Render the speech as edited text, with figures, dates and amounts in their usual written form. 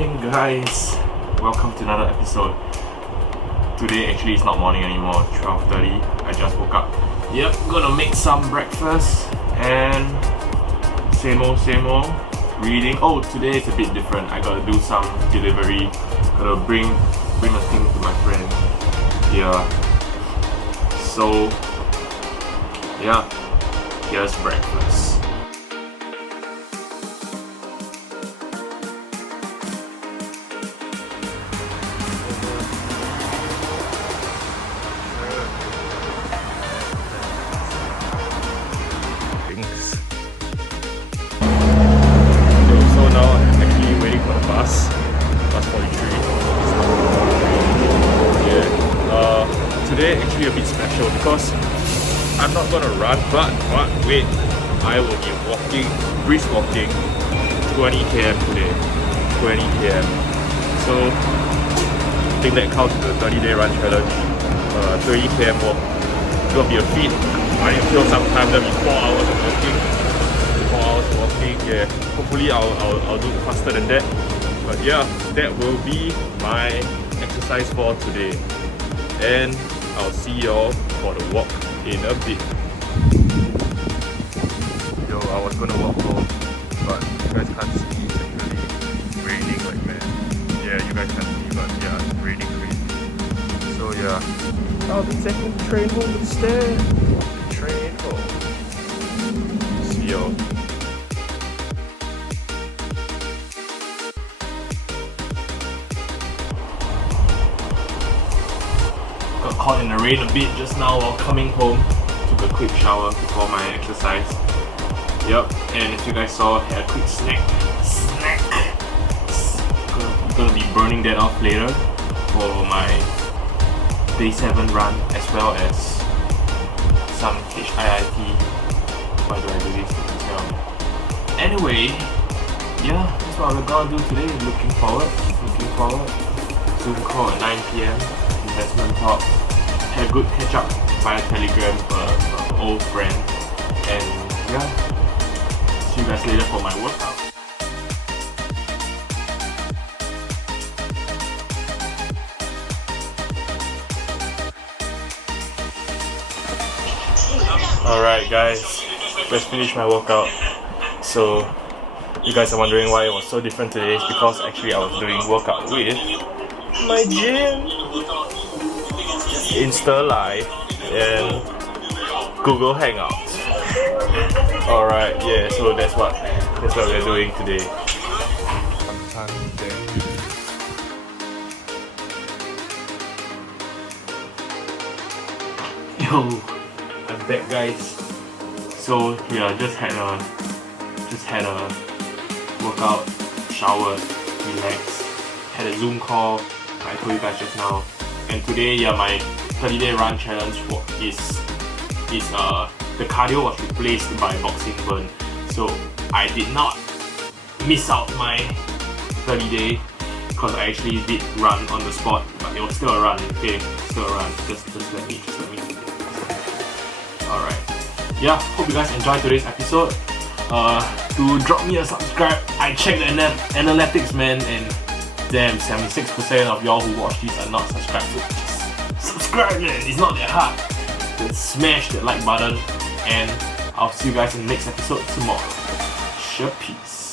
morning, guys. Welcome to another episode. Today actually it's not morning anymore, 12:30. I just woke up. Yep, gonna make some breakfast and same old reading. Oh, today is a bit different. I gotta do some delivery. Gotta bring a thing to my friend. Yeah. So yeah, here's breakfast. So now I'm actually waiting for the bus 43. Yeah. Today actually a bit special because I'm not gonna run, but wait, I will be walking, brisk walking 20 km today. 20 km. So I think that counts to the 30-day run challenge. 30 km walk. It's gonna be a feat. I need to kill some time. That'll be 4 hours of walking. 4 hours of walking. Yeah. Hopefully I'll do faster than that. But yeah, that will be my exercise for today. And I'll see y'all for the walk in a bit. Yo, I was gonna walk home, but you guys can't see. It's actually raining like mad. Yeah, you guys can't see, but yeah, it's raining crazy. So yeah, I'll be taking the train home instead. Train home. See y'all. Got caught in the rain a bit just now while coming home. Took a quick shower before my exercise. Yep, and as you guys saw, had a quick snack. Gonna be burning that off later for my day 7 run, as well as some HIIT. Why do I do this to myself? Anyway, yeah, that's what we're gonna do today. Looking forward. Zoom call at 9 PM. Investment talk. Had a good catch up via Telegram for an old friend. And yeah, see you guys later for my workout. Alright guys, just finished my workout. So you guys are wondering why it was so different today. It's because actually I was doing workout with my gym, Insta Live and Google Hangouts. Alright, yeah, so that's what we're doing today. Yo, I'm back guys. So yeah, just had a workout, showered, relaxed, had a Zoom call I told you guys just now. And today, yeah, my 30-day run challenge is the cardio was replaced by boxing burn. So I did not miss out my 30-day because I actually did run on the spot, but it was still a run. Okay, still a run. Just let me. Alright. Yeah, hope you guys enjoyed today's episode. To drop me a subscribe. I checked the analytics, man, and damn, 76% of y'all who watch these are not subscribed. So just subscribe, man. It's not that hard. Just smash that like button, and I'll see you guys in the next episode tomorrow. Sure, peace.